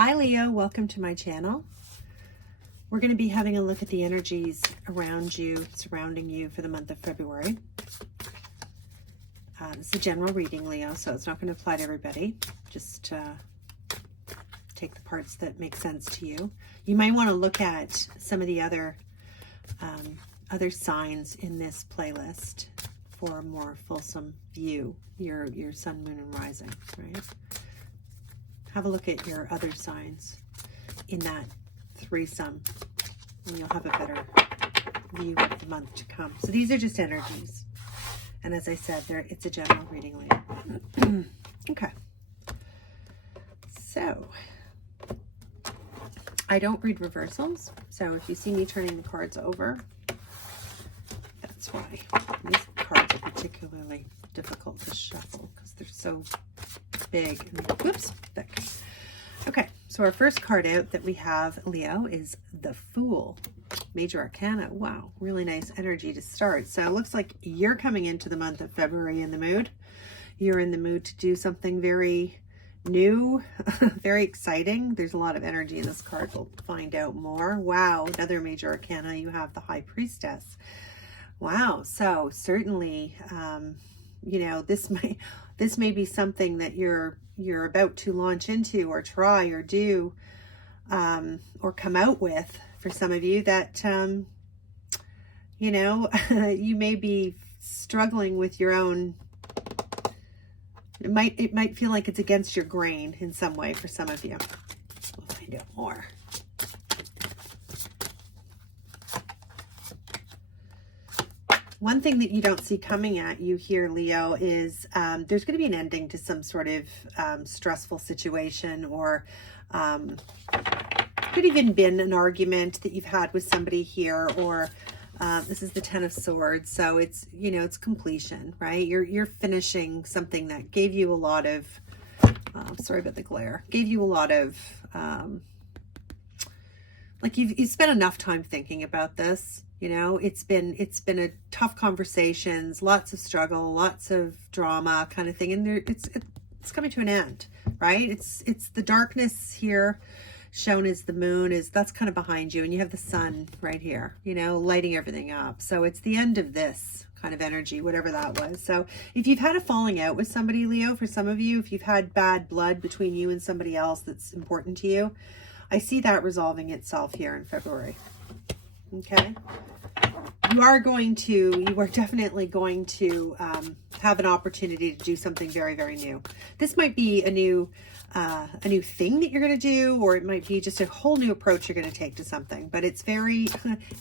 Hi Leo, welcome to my channel. We're going to be having a look at the energies around you, surrounding you for the month of February. It's a general reading, Leo, so it's not going to apply to everybody. Just take the parts that make sense to you. You might want to look at some of the other signs in this playlist for a more fulsome view, your sun, moon, and rising, right? Have a look at your other signs in that threesome, and you'll have a better view of the month to come. So these are just energies. And as I said, it's a general reading, Leo. Okay. So, I don't read reversals. So if you see me turning the cards over, that's why. These cards are particularly difficult to shuffle because they're so big and whoops, thick. Okay, so our first card out that we have, Leo, is the Fool. Major Arcana. Wow, really nice energy to start. So it looks like you're coming into the month of February in the mood. You're in the mood to do something very new, very exciting. There's a lot of energy in this card. We'll find out more. Wow, another Major Arcana. You have the High Priestess. Wow, so certainly, you know, this may be something that you're about to launch into or try or do or come out with for some of you that you know, you may be struggling with your own. It might feel like it's against your grain in some way for some of you. We'll find out more. One thing that you don't see coming at you here, Leo, is there's going to be an ending to some sort of stressful situation, or could even been an argument that you've had with somebody here, or this is the Ten of Swords, so it's, you know, it's completion, right? You're finishing something that gave you a lot of sorry about the glare, gave you a lot of like you've spent enough time thinking about this. You know, it's been a tough conversations, lots of struggle, lots of drama kind of thing. And it's coming to an end, right? It's the darkness here shown as the moon, that's kind of behind you. And you have the sun right here, you know, lighting everything up. So it's the end of this kind of energy, whatever that was. So if you've had a falling out with somebody, Leo, for some of you, if you've had bad blood between you and somebody else that's important to you, I see that resolving itself here in February. Okay, you are definitely going to have an opportunity to do something very, very new. This might be a new thing that you're going to do, or it might be just a whole new approach you're going to take to something. But it's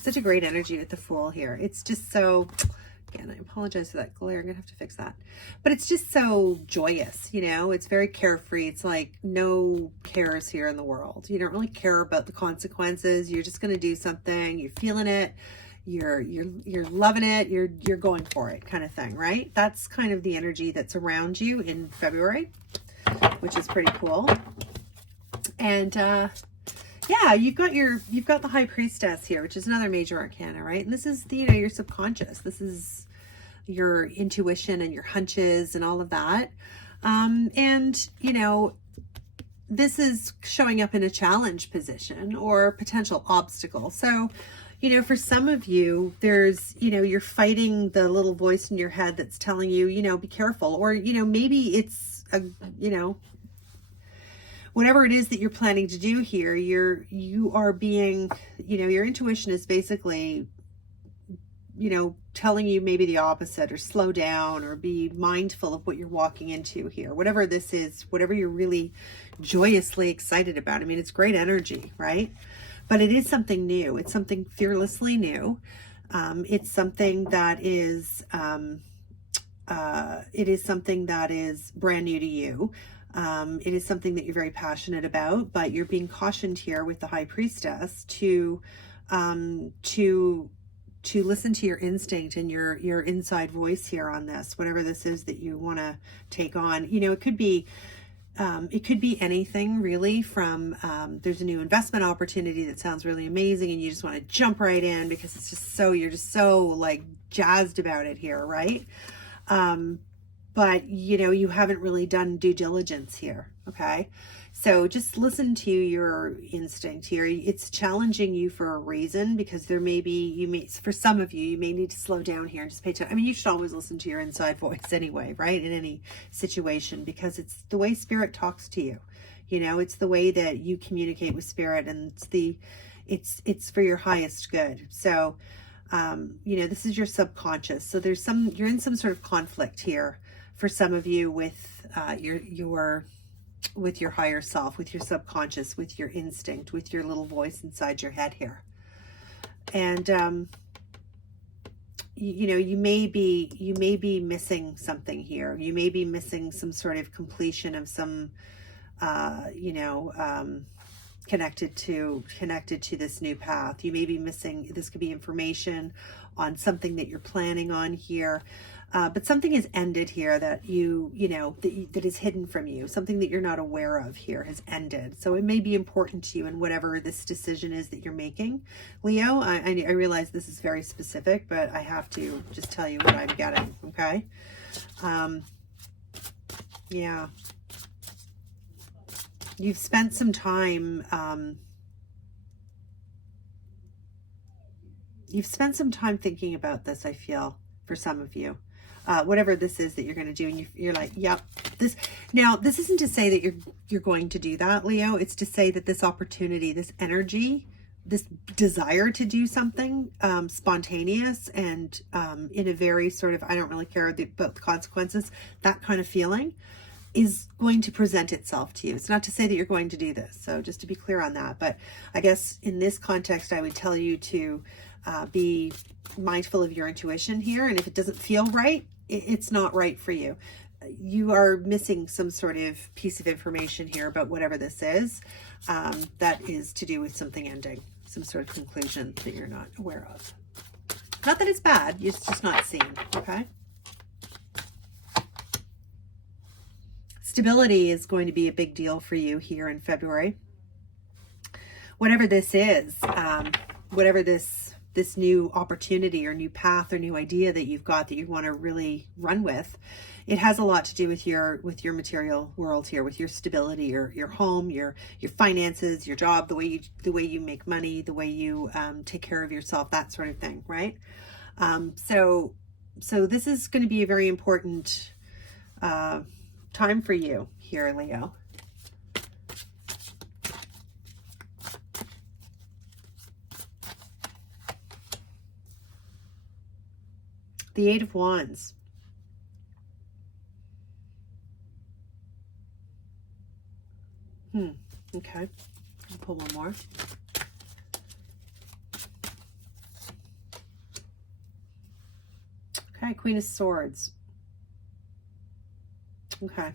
such a great energy with the Fool here. It's just so, again, I apologize for that glare. I'm going to have to fix that. But it's just so joyous, you know. It's very carefree. It's like no cares here in the world. You don't really care about the consequences. You're just going to do something. You're feeling it. You're loving it. You're going for it, kind of thing, right? That's kind of the energy that's around you in February, which is pretty cool. And yeah, you've got the High Priestess here, which is another Major Arcana, right? And this is the, you know, your subconscious. This is your intuition and your hunches and all of that. And, you know, this is showing up in a challenge position or potential obstacle. So, you know, for some of you, there's, you know, you're fighting the little voice in your head that's telling you, you know, be careful. Or, you know, maybe it's, you know, whatever it is that you're planning to do here, you are being, you know, your intuition is basically, you know, telling you maybe the opposite, or slow down, or be mindful of what you're walking into here. Whatever this is, whatever you're really joyously excited about. I mean, it's great energy, right? But it is something new. It's something fearlessly new. It's something that is, something that is brand new to you. It is something that you're very passionate about, but you're being cautioned here with the High Priestess to listen to your instinct and your inside voice here on this, whatever this is that you want to take on. You know, it could be anything really, from there's a new investment opportunity that sounds really amazing and you just want to jump right in because it's just so, you're just so like jazzed about it here, right? But you know, you haven't really done due diligence here. Okay. So just listen to your instinct here. It's challenging you for a reason, because there may be, for some of you, you may need to slow down here and just pay attention. I mean, you should always listen to your inside voice anyway, right? In any situation, because it's the way spirit talks to you. You know, it's the way that you communicate with spirit, and it's for your highest good. So, you know, this is your subconscious. So you're in some sort of conflict here for some of you with with your higher self, with your subconscious, with your instinct, with your little voice inside your head here. And you know, you may be missing something here. You may be missing some sort of completion of some you know, connected to this new path. You may be missing, this could be information on something that you're planning on here. But something has ended here that you know, that is hidden from you. Something that you're not aware of here has ended. So it may be important to you in whatever this decision is that you're making, Leo. I realize this is very specific, but I have to just tell you what I'm getting, okay? Yeah. You've spent some time, thinking about this, I feel, for some of you. Whatever this is that you're going to do, and you're like, yep, this. Now, this isn't to say that you're going to do that, Leo. It's to say that this opportunity, this energy, this desire to do something spontaneous and in a very sort of, I don't really care about the consequences, that kind of feeling is going to present itself to you. It's not to say that you're going to do this. So just to be clear on that. But I guess in this context, I would tell you to be mindful of your intuition here. And if it doesn't feel right, it's not right for you. You are missing some sort of piece of information here about whatever this is that is to do with something ending, some sort of conclusion that you're not aware of. Not that it's bad, it's just not seen, okay? Stability is going to be a big deal for you here in February. Whatever this is, whatever this new opportunity or new path or new idea that you've got that you want to really run with, it has a lot to do with your material world here, with your stability, your home, your finances, your job, the way you make money, the way you take care of yourself, that sort of thing, right? So this is going to be a very important time for you here, Leo. The Eight of Wands. Okay. I'll pull one more. Okay, Queen of Swords. Okay.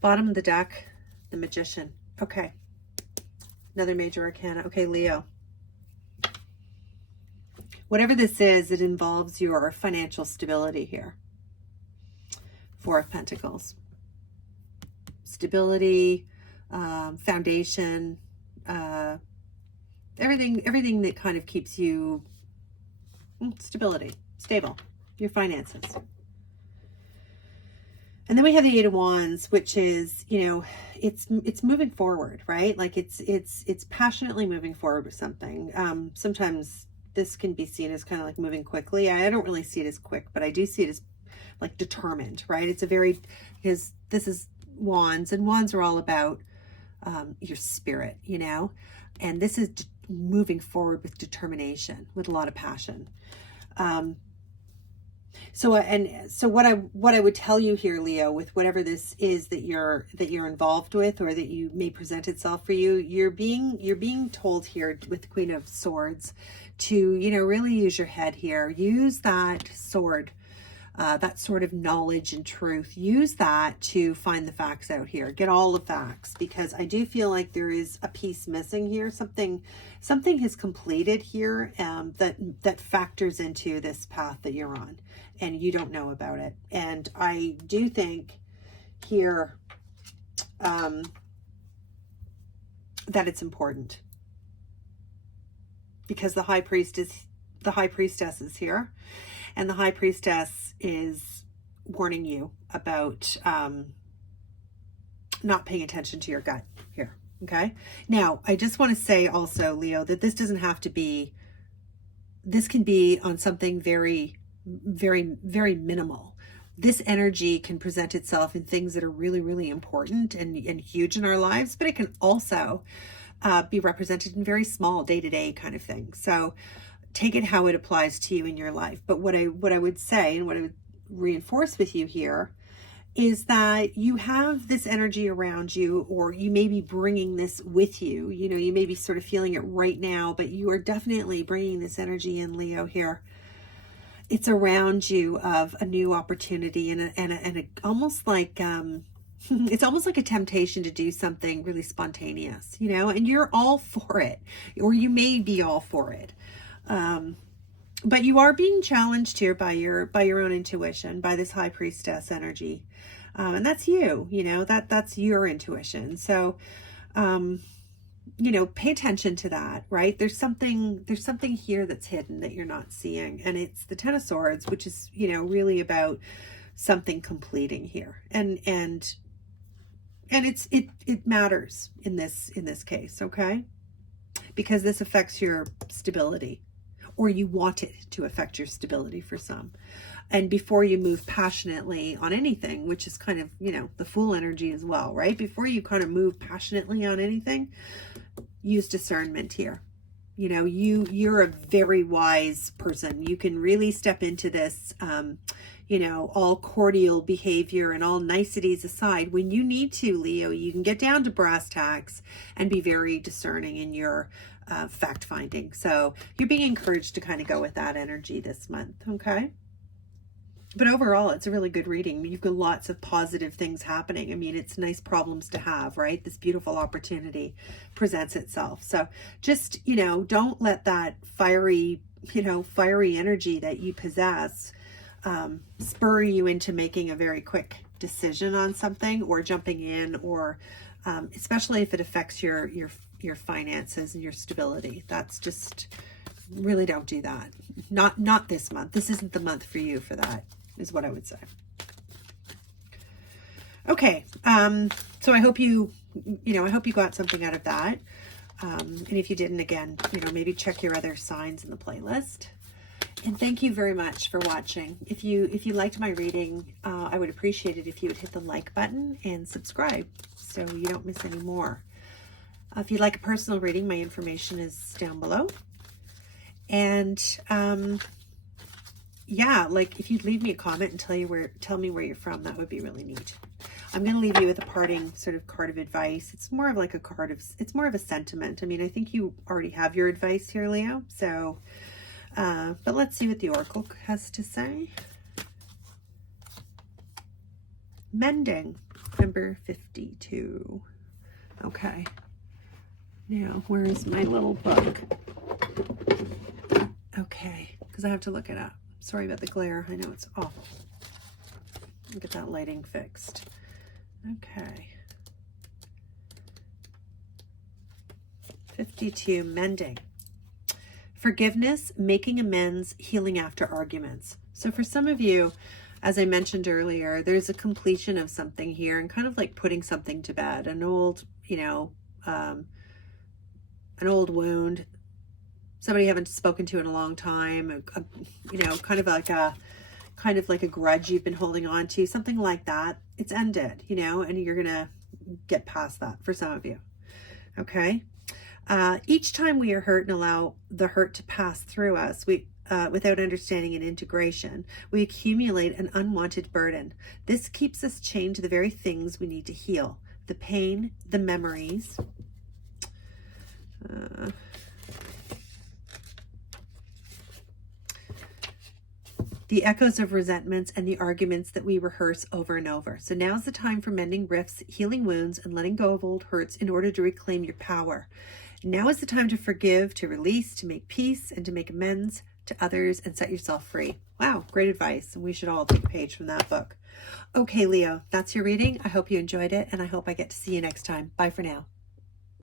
Bottom of the deck, the Magician. Okay. Another major arcana. Okay, Leo. Whatever this is, it involves your financial stability here. Four of Pentacles. Stability, foundation, everything that kind of keeps you stability, stable, your finances. And then we have the Eight of Wands, which is, you know, it's moving forward, right? Like it's passionately moving forward with something. Sometimes this can be seen as kind of like moving quickly. I don't really see it as quick, but I do see it as like determined, right? It's a very, because this is Wands, and Wands are all about your spirit, you know, and this is moving forward with determination, with a lot of passion. So what I would tell you here, Leo, with whatever this is that you're involved with, or that you may present itself for you, you're being told here with the Queen of Swords to, you know, really use your head here. Use that sword, that sort of knowledge and truth. Use that to find the facts out here. Get all the facts, because I do feel like there is a piece missing here. Something has completed here that factors into this path that you're on, and you don't know about it. And I do think here that it's important, because the High Priestess is here, and the High Priestess is warning you about not paying attention to your gut here. Okay. Now, I just want to say also, Leo, that this doesn't have to be, this can be on something very, very, very minimal. This energy can present itself in things that are really, really important and huge in our lives, but it can also be represented in very small day-to-day kind of things. So take it how it applies to you in your life. But what I would say, and what I would reinforce with you here, is that you have this energy around you, or you may be bringing this with you. You know, you may be sort of feeling it right now, but you are definitely bringing this energy in, Leo, here. It's around you of a new opportunity and a almost like, it's almost like a temptation to do something really spontaneous, you know, and you're all for it, or you may be all for it. But you are being challenged here by your own intuition, by this high priestess energy. And that's you, you know, that's your intuition. So, you know, pay attention to that, right? There's something here that's hidden that you're not seeing. And it's the Ten of Swords, which is, you know, really about something completing here. And it matters in this case, okay? Because this affects your stability, or you want it to affect your stability for some. And before you move passionately on anything, which is kind of, you know, the Fool energy as well, right? Before you kind of move passionately on anything, use discernment here. You know, you're a very wise person. You can really step into this, you know, all cordial behavior and all niceties aside. When you need to, Leo, you can get down to brass tacks and be very discerning in your fact finding. So you're being encouraged to kind of go with that energy this month, okay? But overall, it's a really good reading. You've got lots of positive things happening. I mean, it's nice problems to have, right? This beautiful opportunity presents itself. So just, you know, don't let that fiery energy that you possess spur you into making a very quick decision on something, or jumping in, or especially if it affects your finances and your stability. That's just, really don't do that. Not this month. This isn't the month for you for that, is what I would say. Okay. So I hope you got something out of that. And if you didn't, again, you know, maybe check your other signs in the playlist. And thank you very much for watching. If you liked my reading, I would appreciate it if you would hit the like button and subscribe so you don't miss any more. If you'd like a personal reading, my information is down below. And yeah, like if you'd leave me a comment and tell me where you're from, that would be really neat. I'm going to leave you with a parting sort of card of advice. It's more of like it's more of a sentiment. I mean, I think you already have your advice here, Leo. So, but let's see what the Oracle has to say. Mending, number 52. Okay. Now, where is my little book? Okay, because I have to look it up. Sorry about the glare. I know it's awful. I'll get that lighting fixed. Okay. 52, mending. Forgiveness, making amends, healing after arguments. So for some of you, as I mentioned earlier, there's a completion of something here, and kind of like putting something to bed, an old, you know, an old wound, somebody you haven't spoken to in a long time, you know, kind of like a grudge you've been holding on to, something like that. It's ended, you know, and you're gonna get past that for some of you. Okay. Each time we are hurt and allow the hurt to pass through us, without understanding and integration, we accumulate an unwanted burden. This keeps us chained to the very things we need to heal: the pain, the memories, the echoes of resentments, and the arguments that we rehearse over and over. So now's the time for mending rifts, healing wounds, and letting go of old hurts in order to reclaim your power. Now is the time to forgive, to release, to make peace, and to make amends to others and set yourself free. Wow, great advice. And we should all take a page from that book. Okay, Leo, that's your reading. I hope you enjoyed it, and I hope I get to see you next time. Bye for now.